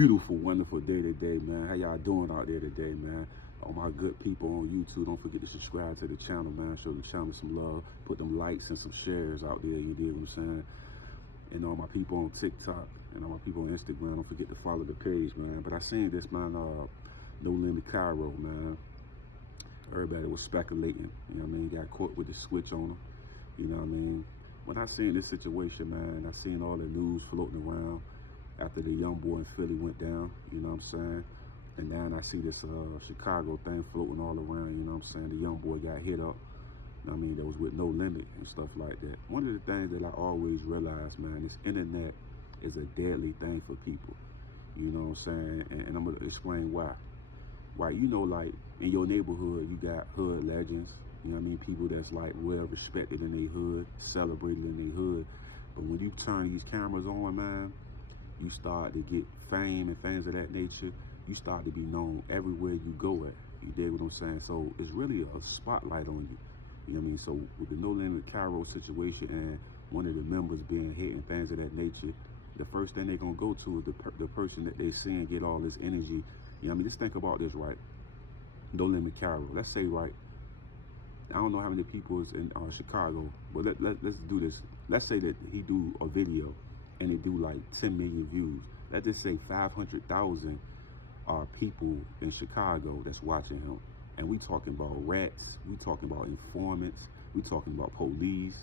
beautiful, wonderful day today, man. How y'all doing out there today, man? All my good people on YouTube, don't forget to subscribe to the channel, man. Show the channel some love. Put them likes and some shares out there, you dig what I'm saying? And all my people on TikTok and all my people on Instagram, don't forget to follow the page, man. But I seen this, man, No Limit Kyro, man. Everybody was speculating, you know what I mean? Got caught with the switch on him, you know what I mean? When I seen this situation, man, I seen all the news floating around after the young boy in Philly went down, you know what I'm saying? And now I see this Chicago thing floating all around, you know what I'm saying? The young boy got hit up, you know what I mean? That was with No Limit and stuff like that. One of the things that I always realize, man, this internet is a deadly thing for people, you know what I'm saying? And I'm gonna explain why. Why, you know, like in your neighborhood, you got hood legends, you know what I mean? People that's like well respected in their hood, celebrated in their hood. But when you turn these cameras on, man, you start to get fame and things of that nature. You start to be known everywhere you go at. You dig what I'm saying? So it's really a spotlight on you. You know what I mean? So with the No Limit Kyro situation and one of the members being hit and things of that nature, the first thing they're gonna go to is the person that they see and get all this energy. You know what I mean? Just think about this, right? No Limit Kyro. Let's say, right, I don't know how many people is in Chicago, but let's do this. Let's say that he do a video and it do like 10 million views. Let's just say 500,000 are people in Chicago that's watching him. And we talking about rats, we talking about informants, we talking about police,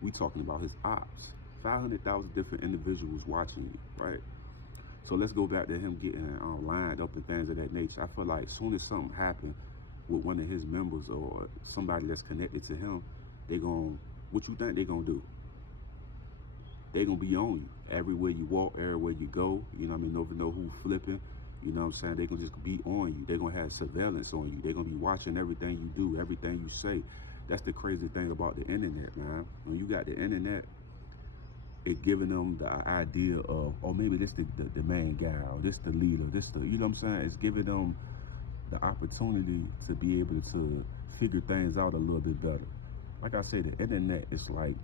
we talking about his ops. 500,000 different individuals watching you, right? So let's go back to him getting lined up and things of that nature. I feel like as soon as something happened with one of his members or somebody that's connected to him, what you think they gonna do? They gonna be on you everywhere you walk, everywhere you go. You know what I mean? Never know who flipping. You know what I'm saying? They gonna just be on you. They gonna have surveillance on you. They gonna be watching everything you do, everything you say. That's the crazy thing about the internet, man. When you got the internet, it giving them the idea of, oh, maybe this the main guy, or this the leader, you know what I'm saying? It's giving them the opportunity to be able to figure things out a little bit better. Like I said, the internet is like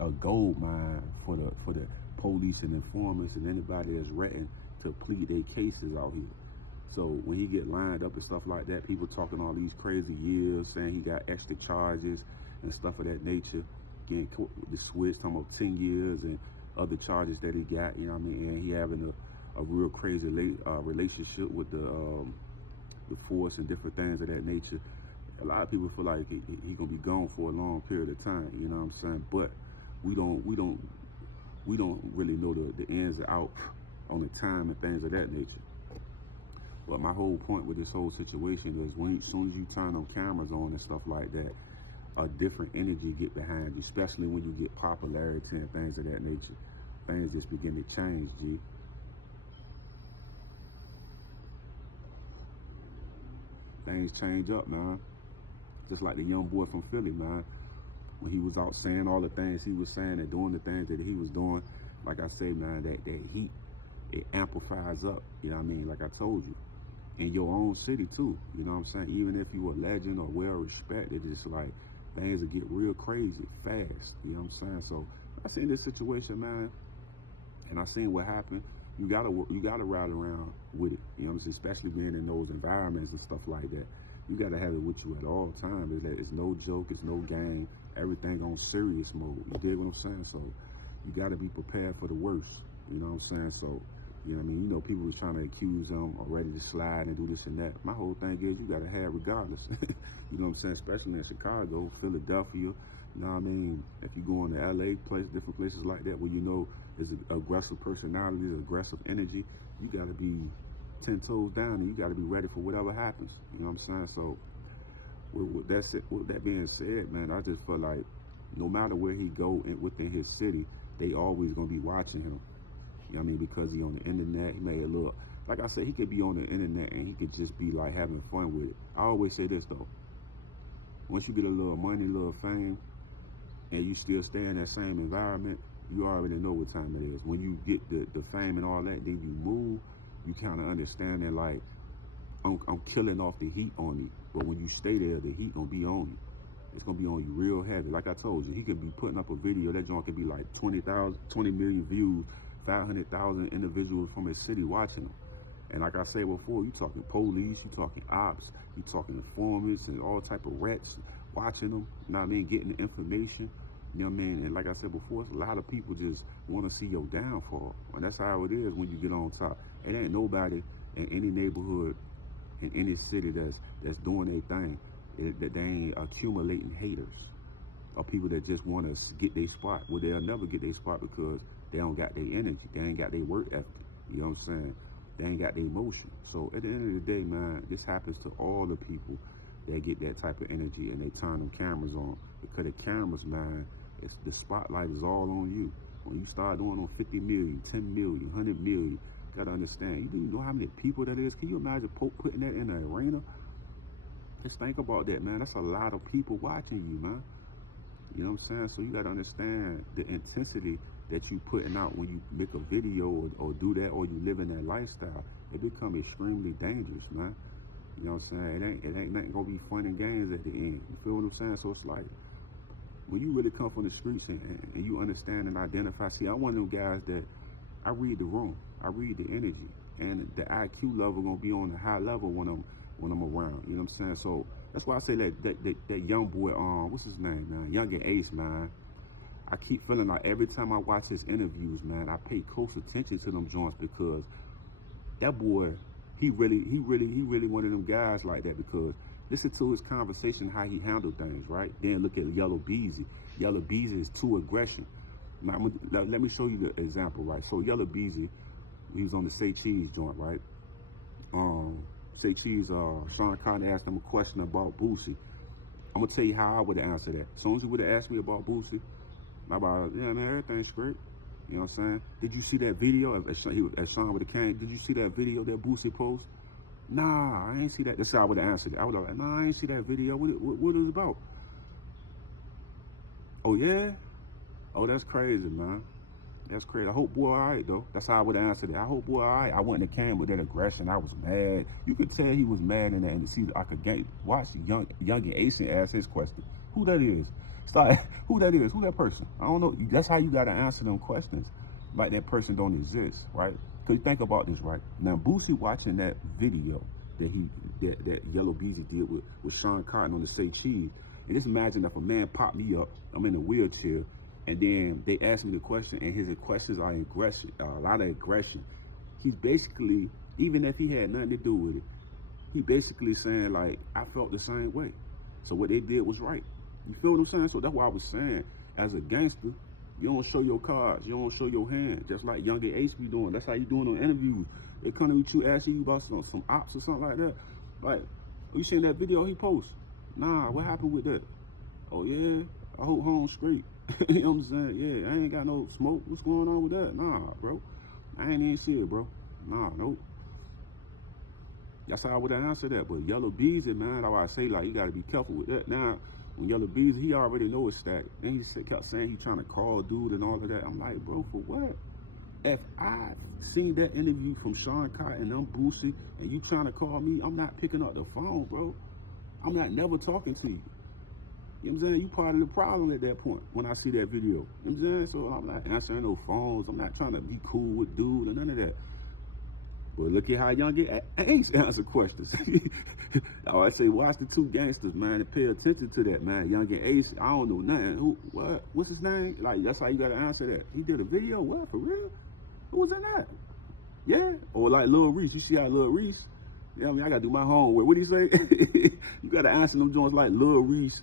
a gold mine for the police and informers and anybody that's ratting to plead their cases out here. So when he get lined up and stuff like that, people talking all these crazy years, saying he got extra charges and stuff of that nature, getting the switch, talking about 10 years and other charges that he got, you know what I mean? And he having a real crazy relationship with the force and different things of that nature. A lot of people feel like he gonna be gone for a long period of time, you know what I'm saying? But we don't really know the ins and outs on the time and things of that nature. But my whole point with this whole situation is as soon as you turn them cameras on and stuff like that, a different energy get behind you, especially when you get popularity and things of that nature. Things just begin to change, G. Things change up, man. Just like the young boy from Philly, man. When he was out saying all the things he was saying and doing the things that he was doing, like I say, man, that heat, it amplifies up, you know what I mean? Like I told you, in your own city too, you know what I'm saying? Even if you a legend or well respected, it's like things will get real crazy fast, you know what I'm saying? So I seen this situation, man, and I seen what happened. You gotta ride around with it, you know what I'm saying? Especially being in those environments and stuff like that. You gotta have it with you at all times. It's no joke, it's no game. Everything on serious mode. You dig what I'm saying? So you gotta be prepared for the worst. You know what I'm saying? So, you know what I mean? You know, people was trying to accuse him or ready to slide and do this and that. My whole thing is you gotta have regardless. You know what I'm saying? Especially in Chicago, Philadelphia, you know what I mean? If you go into LA, different places like that where you know there's aggressive personalities, aggressive energy, you gotta be 10 toes down and you gotta be ready for whatever happens. You know what I'm saying? So with that being said, man, I just feel like no matter where he go within his city, they always gonna be watching him. You know what I mean? Because he on the internet, he made a little, like I said, he could be on the internet and he could just be like having fun with it. I always say this though, once you get a little money, a little fame, and you still stay in that same environment, you already know what time it is. When you get the fame and all that, then you move, you kind of understand that like, I'm killing off the heat on you. But when you stay there, the heat gonna be on you. It's gonna be on you real heavy. Like I told you, he could be putting up a video, that joint could be like 20 million views, 500,000 individuals from his city watching him. And like I said before, you talking police, you talking ops, you talking informants and all type of rats watching them, you know what I mean, getting the information, you know what I mean? And like I said before, it's a lot of people just want to see your downfall. And that's how it is when you get on top. It ain't nobody in any neighborhood, in any city that's doing their thing, that they ain't accumulating haters or people that just want to get their spot. Well, they'll never get their spot because they don't got their energy. They ain't got their work ethic. You know what I'm saying? They ain't got their emotion. So at the end of the day, man, this happens to all the people that get that type of energy and they turn them cameras on. Because the cameras, man, the spotlight is all on you. When you start doing on 50 million, 10 million, 100 million, you gotta understand, you know how many people that is? Can you imagine putting that in an arena? Just think about that, man. That's a lot of people watching you, man. You know what I'm saying? So you gotta understand the intensity that you putting out when you make a video or do that, or you live in that lifestyle. It become extremely dangerous, man. You know what I'm saying? It ain't nothing gonna be fun and games at the end. You feel what I'm saying? So it's like, when you really come from the streets and you understand and identify, see, I'm one of them guys that I read the room, I read the energy, and the IQ level gonna be on a high level when I'm around. You know what I'm saying? So that's why I say that young boy, what's his name, man? Young and Ace, man. I keep feeling like every time I watch his interviews, man, I pay close attention to them joints, because that boy, he really one of them guys like that. Because listen to his conversation, how he handled things, right? Then look at Yellow Beezy. Yellow Beezy is too aggression. Now, let me show you the example, right? So Yellow Beezy, he was on the Say Cheese joint, right? Say Cheese, Sean Cotton asked him a question about Boosie. I'm gonna tell you how I would have answered that. As soon as he would have asked me about Boosie, about, yeah, man, everything's great. You know what I'm saying? Did you see that video? As Sean would have came, did you see that video that Boosie posted? Nah, I ain't see that. That's how I would have answered it. I would have like, nah, I ain't see that video. What it was about? Oh, yeah? Oh, that's crazy, man. That's crazy. I hope boy all right, though. That's how I would have answered it. I hope boy all right. I wouldn't have came with that aggression. I was mad. You could tell he was mad in that. And see, I could watch Young and Ace ask his question. Who that is? Who that is? Who that person? I don't know. That's how you got to answer them questions. Like that person don't exist, right? Because think about this, right? Now, Boosie watching that video that Yellow Beezy did with Sean Cotton on the Say Cheese. And just imagine if a man popped me up, I'm in a wheelchair, and then they ask me the question, and his questions are aggression, a lot of aggression. He's basically, even if he had nothing to do with it, he basically saying, like, I felt the same way. So what they did was right. You feel what I'm saying? So that's why I was saying, as a gangster, you don't show your cards, you don't show your hand, just like Young and Ace be doing. That's how you doing on interviews. They come to you asking you about some ops or something like that. Like, oh, you seen that video he posts? Nah, what happened with that? Oh yeah, I hope home straight. You know what I'm saying? Yeah, I ain't got no smoke. What's going on with that? Nah, bro. I ain't even see it, bro. Nah, nope. That's how I would have answered that. But Yellow Beezy, man, that's why I say, like, you got to be careful with that. Now, when Yellow Beezy, he already know his stack. Then he kept saying he trying to call dude and all of that. I'm like, bro, for what? If I seen that interview from Sean Cotton and I'm Boosie, and you trying to call me, I'm not picking up the phone, bro. I'm not never talking to you. You know what I'm saying? You part of the problem at that point when I see that video. You know what I'm saying? So I'm not answering no phones. I'm not trying to be cool with dude or none of that. But look at how Young Ace answer questions. I say, watch the two gangsters, man, and pay attention to that, man. Young and Ace, I don't know nothing. Who? What? What's his name? Like, that's how you gotta answer that. He did a video. What? For real? Who was in that? Yeah. Or like Lil Reese. You see how Lil Reese? You know what I mean? I gotta do my homework. What do you say? You gotta answer them joints like Lil Reese,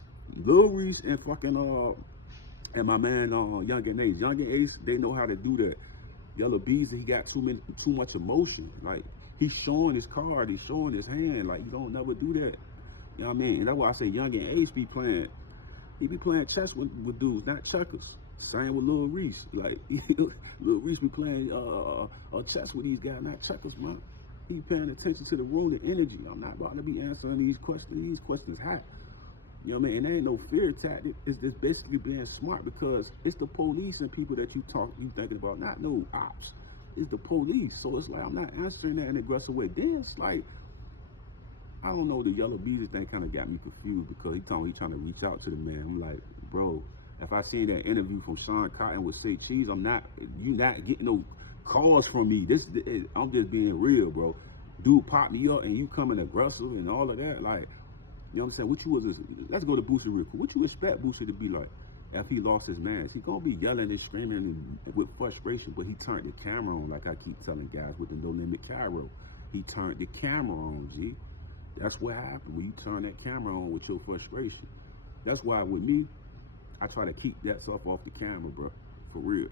and fucking and my man Young and Ace. Young and Ace, they know how to do that. Yellow Beezy, he got too much emotion. Like, he's showing his card, he's showing his hand. Like, you don't never do that. You know what I mean? And that's why I say Young and Ace be playing. He be playing chess with dudes, not checkers. Same with Lil Reese. Like, Lil Reese be playing chess with these guys, not checkers, man. He be paying attention to the room, the energy. I'm not about to be answering these questions. These questions hot. You know what I mean? And there ain't no fear tactic. It's just basically being smart, because it's the police and people that you thinking about, not no ops. It's the police. So it's like, I'm not answering that in an aggressive way. Then it's like, I don't know, the Yellow Beezy thing kind of got me confused, because he told me he trying to reach out to the man. I'm like, bro, if I see that interview from Sean Cotton with Say Cheese, you not getting no calls from me. I'm just being real, bro. dude pop me up and you coming aggressive and all of that, like, you know what I'm saying? What you was this? Let's go to Boosie real quick. What you expect Boosie to be like if he lost his man? He gonna be yelling and screaming and with frustration, but he turned the camera on, like I keep telling guys with the No Limit Kyro. He turned the camera on, G. That's what happened when you turn that camera on with your frustration. That's why with me, I try to keep that stuff off the camera, bro. For real.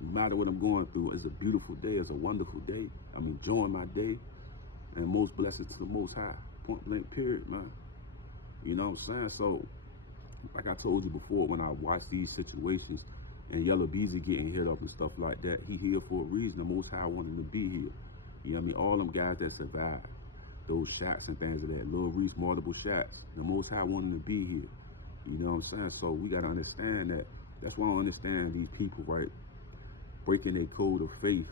No matter what I'm going through, it's a beautiful day. It's a wonderful day. I'm enjoying my day. And most blessings to the Most High. Point blank, period, man. You know what I'm saying? So, like I told you before, when I watch these situations and Yellow Beezy getting hit up and stuff like that, he here for a reason. The Most High wanted him to be here. You know what I mean? All them guys that survived those shots and things of that, Lil Reese, multiple shots, the Most High wanted him to be here. You know what I'm saying? So we got to understand that. That's why I don't understand these people, right? Breaking their code of faith,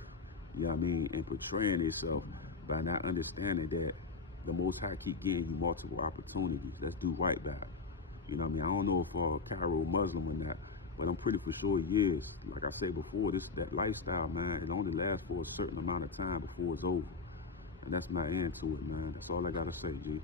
you know what I mean, and portraying themselves by not understanding that the Most High keep giving you multiple opportunities. Let's do right by it. You know what I mean? I don't know if Kyro Muslim or not, but I'm pretty for sure he is. Like I said before, that lifestyle, man, it only lasts for a certain amount of time before it's over. And that's my end to it, man. That's all I got to say, G.